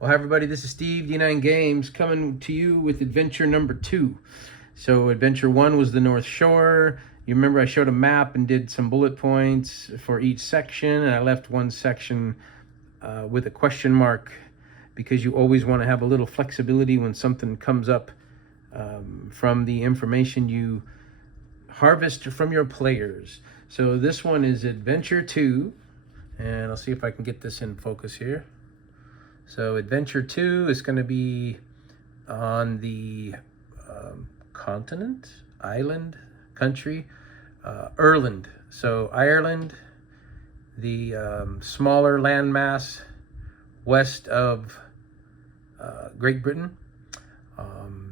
Well, hi everybody, this is Steve, D9 Games, coming to you with adventure number 2. So adventure 1 was the North Shore. You remember I showed a map and did some bullet points for each section, and I left one section with a question mark because you always want to have a little flexibility when something comes up from the information you harvest from your players. So this one is adventure 2, and I'll see if I can get this in focus here. So adventure 2 is going to be on the island, country, Erland. So Ireland, the smaller landmass west of Great Britain.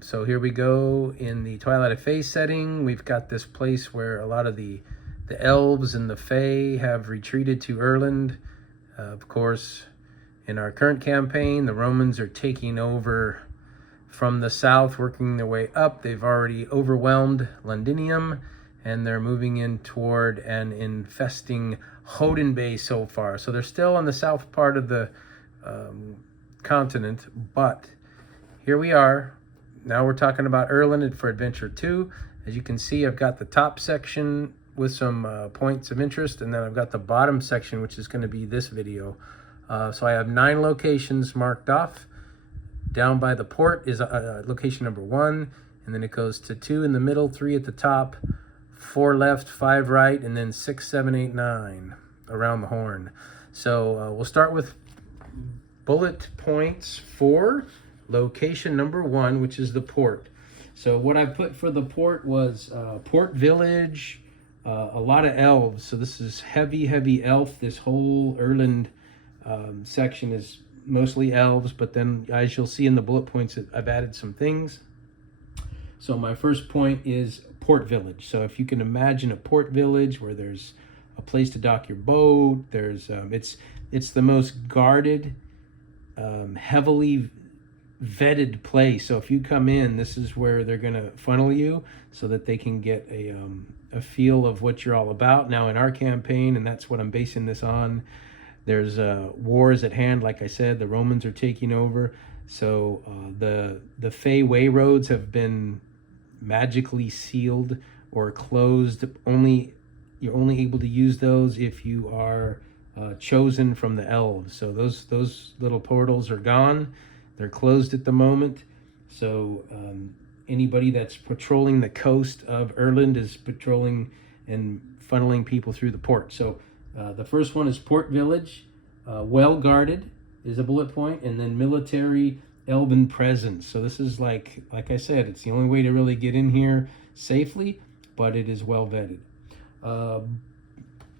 So here we go in the Twilight of Fae setting. We've got this place where a lot of the elves and the Fae have retreated to Erland. Of course, in our current campaign, the Romans are taking over from the south, working their way up. They've already overwhelmed Londinium, and they're moving in toward and infesting Hoden Bay so far. So they're still on the south part of the continent, but here we are. Now we're talking about Erland for Adventure 2. As you can see, I've got the top section with some points of interest, and then I've got the bottom section, which is going to be this video. So I have 9 locations marked off. Down by the port is location number 1, and then it goes to 2 in the middle, 3 at the top, 4 left, 5 right, and then 6, 7, 8, 9 around the horn. So we'll start with bullet points for location number 1, which is the port. So what I put for the port was Port Village, a lot of elves. So this is heavy elf. This whole Erland section is mostly elves, but then as you'll see in the bullet points, I've added some things. So my first point is Port Village. So if you can imagine a port village where there's a place to dock your boat, there's it's the most guarded, heavily vetted place. So if you come in, this is where they're gonna funnel you so that they can get a feel of what you're all about. Now in our campaign, and that's what I'm basing this on, there's wars at hand. Like I said, the Romans are taking over. So the Fae way roads have been magically sealed or closed. You're only able to use those if you are chosen from the elves. So those little portals are gone. They're closed at the moment. So anybody that's patrolling the coast of Erland is patrolling and funneling people through the port. So the first one is Port Village, well guarded is a bullet point, and then military elven presence. So this is like I said, it's the only way to really get in here safely, but it is well vetted.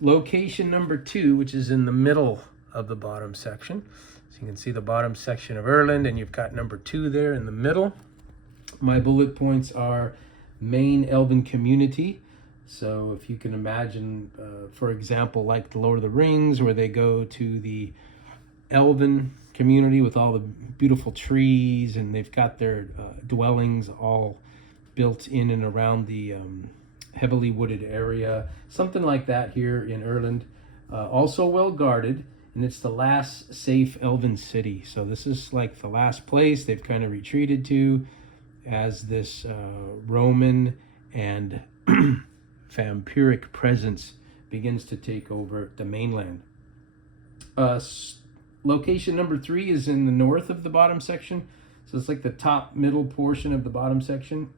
Location number 2, which is in the middle of the bottom section. So you can see the bottom section of Erland, and you've got number 2 there in the middle. My bullet points are main elven community. So if you can imagine, for example, like the Lord of the Rings, where they go to the elven community with all the beautiful trees, and they've got their dwellings all built in and around the heavily wooded area. Something like that here in Erland. Also well guarded, and it's the last safe elven city. So this is like the last place they've kind of retreated to as this Roman and vampiric presence begins to take over the mainland. Location number 3 is in the north of the bottom section. So it's like the top middle portion of the bottom section.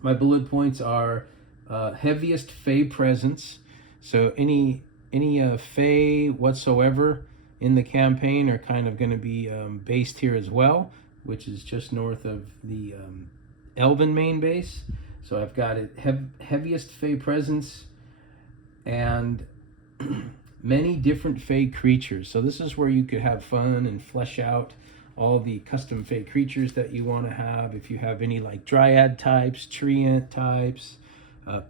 My bullet points are heaviest Fae presence. So any Fae whatsoever in the campaign are kind of going to be based here as well, which is just north of the Elven main base. So I've got it heaviest Fae presence and many different Fae creatures. So this is where you could have fun and flesh out all the custom Fae creatures that you want to have. If you have any like Dryad types, Treant types,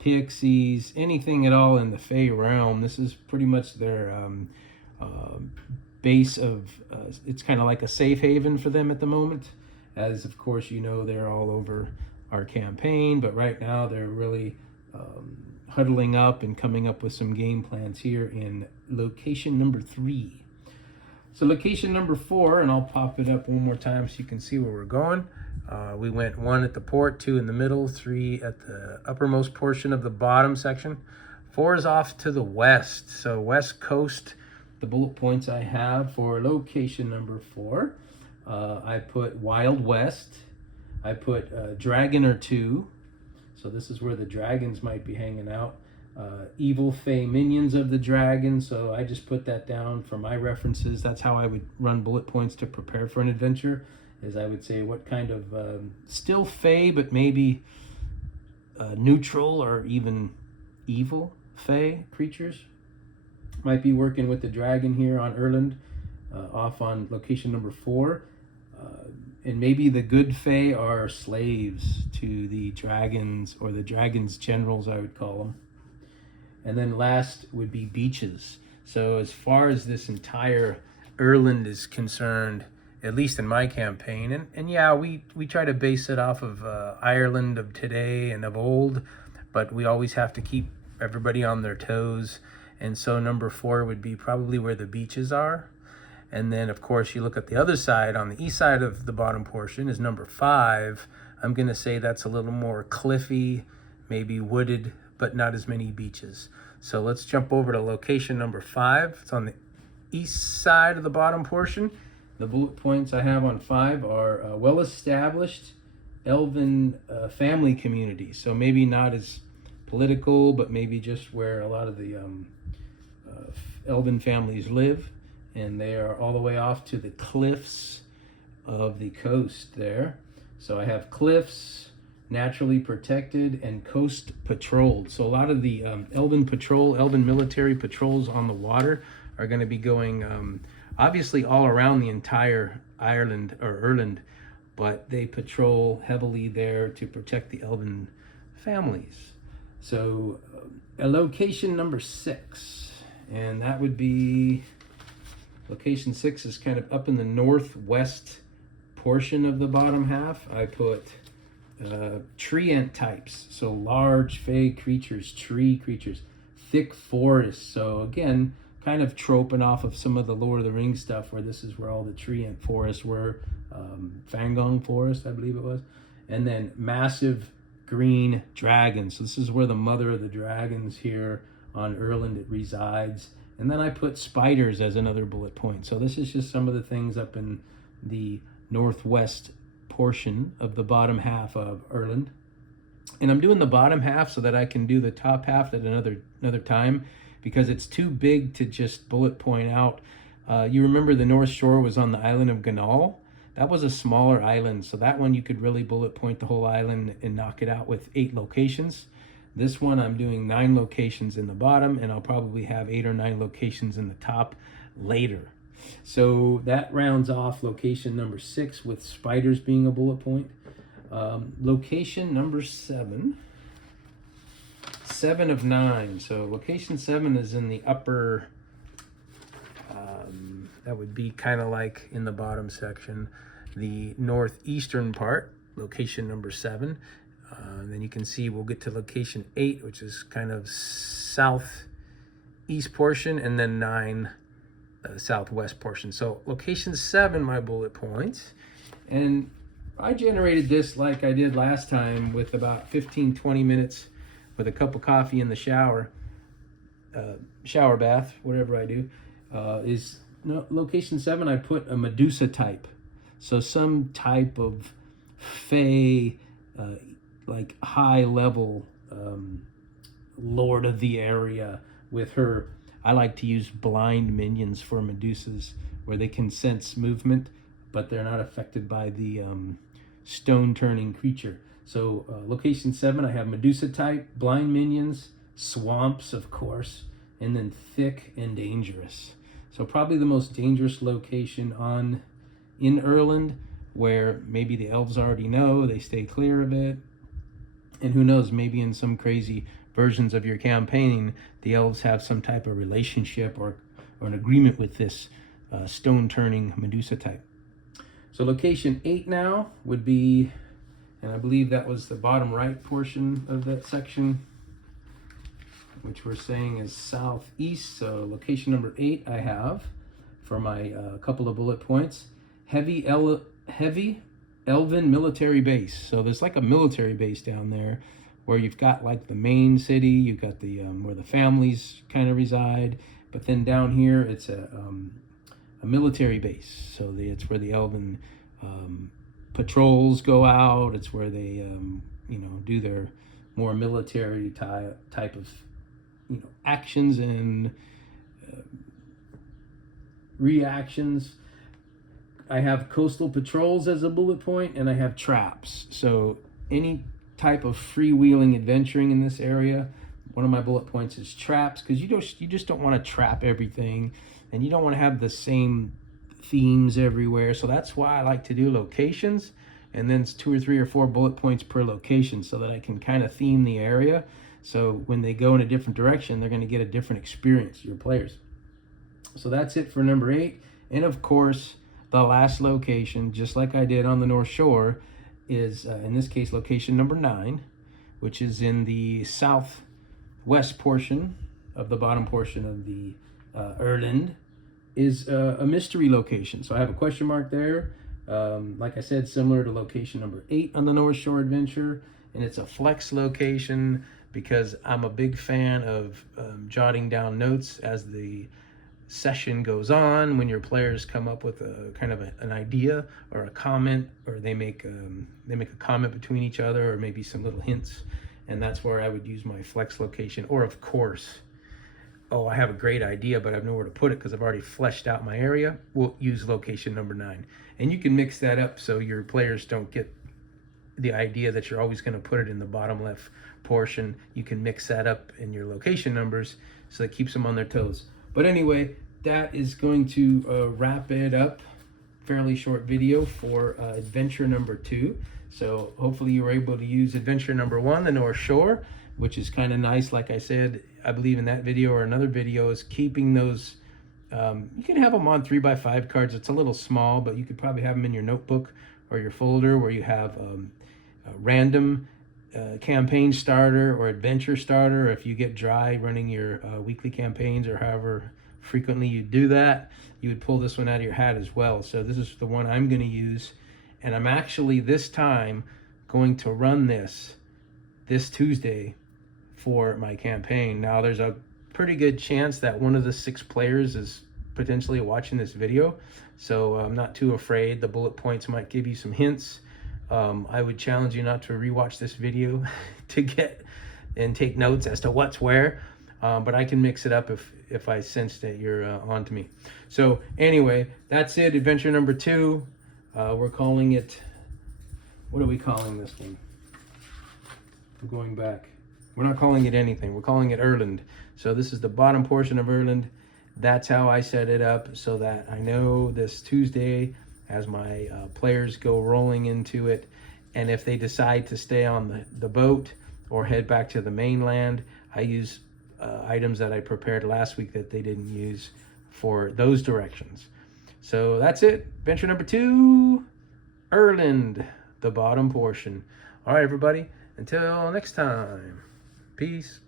pixies, anything at all in the Fae realm, this is pretty much their base of, it's kind of like a safe haven for them at the moment. As of course, you know, they're all over our campaign, but right now they're really huddling up and coming up with some game plans here in location number 3. So location number 4, and I'll pop it up one more time so you can see where we're going. We went 1 at the port, 2 in the middle, 3 at the uppermost portion of the bottom section. 4 is off to the west. So west coast, the bullet points I have for location number 4. I put Wild West. I put Dragon or Two. So this is where the dragons might be hanging out. Evil Fey minions of the dragon. So I just put that down for my references. That's how I would run bullet points to prepare for an adventure. Is I would say what kind of still Fey, but maybe neutral or even evil Fey creatures might be working with the dragon here on Erland, off on location number 4. And maybe the good Fey are slaves to the dragons, or the dragons' generals, I would call them. And then last would be beaches. So as far as this entire Erland is concerned, at least in my campaign, and yeah, we try to base it off of Ireland of today and of old, but we always have to keep everybody on their toes. And so number 4 would be probably where the beaches are. And then, of course, you look at the other side, on the east side of the bottom portion is number 5. I'm going to say that's a little more cliffy, maybe wooded, but not as many beaches. So let's jump over to location number 5. It's on the east side of the bottom portion. The bullet points I have on 5 are well-established elven family communities. So maybe not as political, but maybe just where a lot of the elven families live. And they are all the way off to the cliffs of the coast there. So I have cliffs, naturally protected, and coast patrolled. So a lot of the elven military patrols on the water are going to be going obviously all around the entire Ireland or Erland, but they patrol heavily there to protect the elven families. So location number 6, and that would be location 6 is kind of up in the northwest portion of the bottom half. I put treant types, so large fey creatures, tree creatures, thick forests. So again, kind of troping off of some of the Lord of the Rings stuff, where this is where all the treant forests were, Fangong Forest, I believe it was. And then massive green dragons. So this is where the mother of the dragons here on Erland resides. And then I put spiders as another bullet point. So this is just some of the things up in the northwest portion of the bottom half of Erland. And I'm doing the bottom half so that I can do the top half at another time, because it's too big to just bullet point out. You remember the North Shore was on the island of Ganal? That was a smaller island, so that one you could really bullet point the whole island and knock it out with 8 locations. This one I'm doing 9 locations in the bottom, and I'll probably have 8 or 9 locations in the top later. So that rounds off location number 6 with spiders being a bullet point. Location number 7. 7 of 9. So location 7 is in the upper, that would be kind of like in the bottom section, the northeastern part, location number 7. And then you can see we'll get to location 8, which is kind of southeast portion, and then 9 southwest portion. So location 7, my bullet points. And I generated this like I did last time, with about 15-20 minutes with a cup of coffee in the shower bath, whatever I do. Location 7, I put a Medusa type. So some type of fey, like high level lord of the area with her. I like to use blind minions for Medusas, where they can sense movement, but they're not affected by the stone turning creature. So location 7, I have Medusa type, blind minions, swamps, of course, and then thick and dangerous. So probably the most dangerous location in Erland, where maybe the elves already know, they stay clear of it. And who knows, maybe in some crazy versions of your campaign, the elves have some type of relationship or an agreement with this stone-turning Medusa type. So location 8 now would be, and I believe that was the bottom right portion of that section, which we're saying is southeast. So location number 8, I have for my couple of bullet points. Heavy Elven military base. So there's like a military base down there where you've got like the main city, you've got the where the families kind of reside, but then down here it's a military base. So it's where the Elven patrols go out. It's where they do their more military type of actions and reactions. I have coastal patrols as a bullet point, and I have traps. So any type of freewheeling adventuring in this area, one of my bullet points is traps, because you just don't want to trap everything, and you don't want to have the same themes everywhere. So that's why I like to do locations, and then it's 2 or 3 or 4 bullet points per location, so that I can kind of theme the area. So when they go in a different direction, they're going to get a different experience, your players. So that's it for number 8. And of course, the last location, just like I did on the North Shore, is in this case location number 9, which is in the southwest portion of the bottom portion of the Erland, is a mystery location. So I have a question mark there. Like I said, similar to location number 8 on the North Shore Adventure, and it's a flex location because I'm a big fan of jotting down notes as the session goes on. When your players come up with a kind of an idea or a comment, or they make a comment between each other, or maybe some little hints, and that's where I would use my flex location. Or of course, oh, I have a great idea, but I have nowhere to put it because I've already fleshed out my area. We'll use location number 9. And you can mix that up so your players don't get the idea that you're always going to put it in the bottom left portion. You can mix that up in your location numbers so it keeps them on their toes. But anyway, that is going to wrap it up. Fairly short video for adventure number 2. So hopefully you were able to use adventure number 1, the North Shore, which is kind of nice. Like I said, I believe in that video or another video, is keeping those. You can have them on 3x5 cards. It's a little small, but you could probably have them in your notebook or your folder where you have a random campaign starter or adventure starter. If you get dry running your weekly campaigns, or however frequently you do that, you would pull this one out of your hat as well. So this is the one I'm going to use, and I'm actually this time going to run this Tuesday for my campaign. Now there's a pretty good chance that one of the 6 players is potentially watching this video, so I'm not too afraid. The bullet points might give you some hints. I would challenge you not to rewatch this video to get and take notes as to what's where, but I can mix it up if I sense that you're on to me. So anyway, that's it. Adventure number 2. We're calling it, what are we calling this one? We're going back. We're not calling it anything. We're calling it Erland. So this is the bottom portion of Erland. That's how I set it up, so that I know this Tuesday, as my players go rolling into it, and if they decide to stay on the boat or head back to the mainland, I use items that I prepared last week that they didn't use for those directions. So that's it. Adventure number 2, Erland, the bottom portion. All right, everybody. Until next time. Peace.